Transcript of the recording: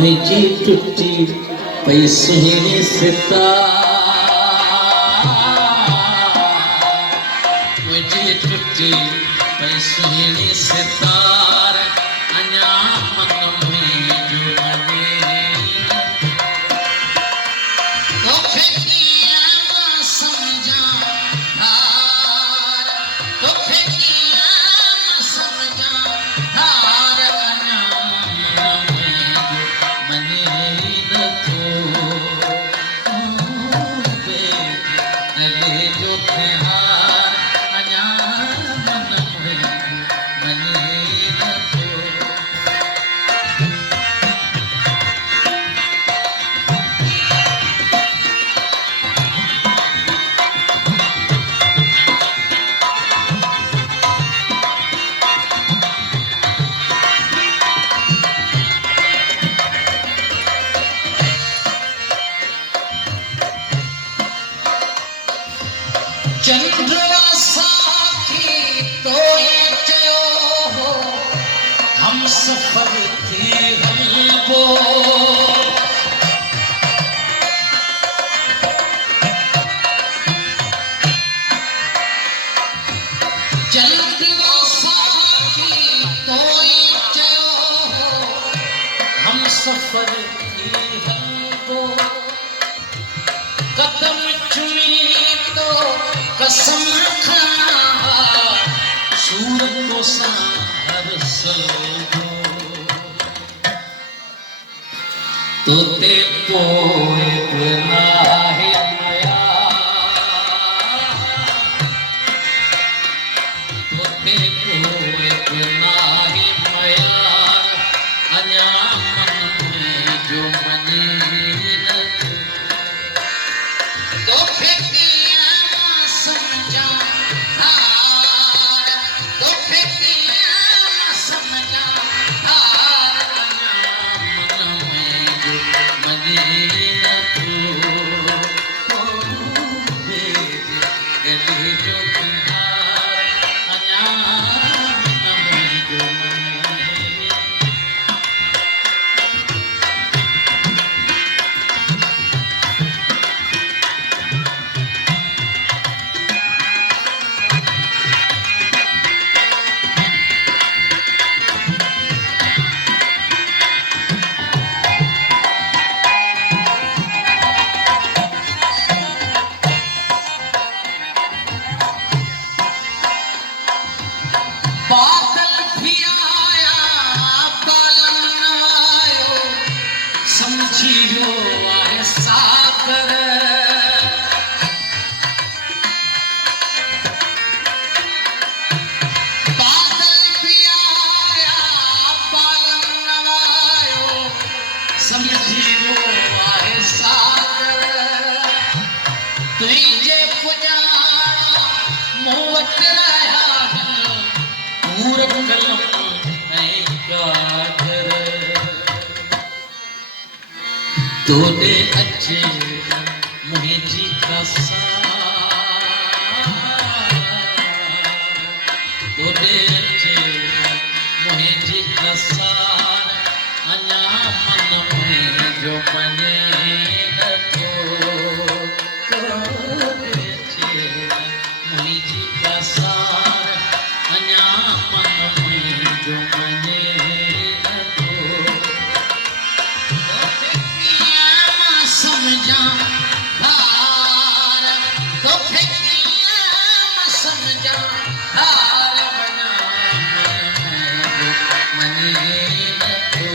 मुझी टुटी पई सुहिणी सितार मुझी टुटी पई सुहिणी सितार अञा मन में जो वञे तोखे कीअं मां सम्झां धार तोखे कीअं मां सम्झां धार अञा मन में जो वञे नथो गले जो त्योहार अञा मन में वञे नथो चंद्र साखी तोए चयो हो हम सफर थी हलबो चंद्र साखी तोए चयो हो हम सफर थी हलबो कदम चुमी तो कसम खाना सूरत सां हर सलबो तोते पोइ बि नाहे मया तोते पोइ बि नाहे मयार अञा मन में जो वञे नथो तोखे कीअं मां सम्झां धार तोखे कीअं मां सम्झां धार अञा मन में जो वञे नथो गले जो त्योहार अञा मन में जो वञे बादल भी आया बालम न आयो समझी वियो आहे सागर बादल भी आया बालम न आयो समझी वियो आहे सागर तुंहिंजे पुॼाणा मूं वटि रहिया आहिनि पूर कलम ऐं कागर तोॾे अचे मुंहिंजी कसार तोॾे अचे मुंहिंजी कसार अञा मन में जो वञे नथो तोॾे अचे मुंहिंजी कसार अञा मन में जो वञे नथो तोखे कीअं मां सम्झां धार तोखे कीअं मां सम्झां धार अञा मन में जो वञे नथो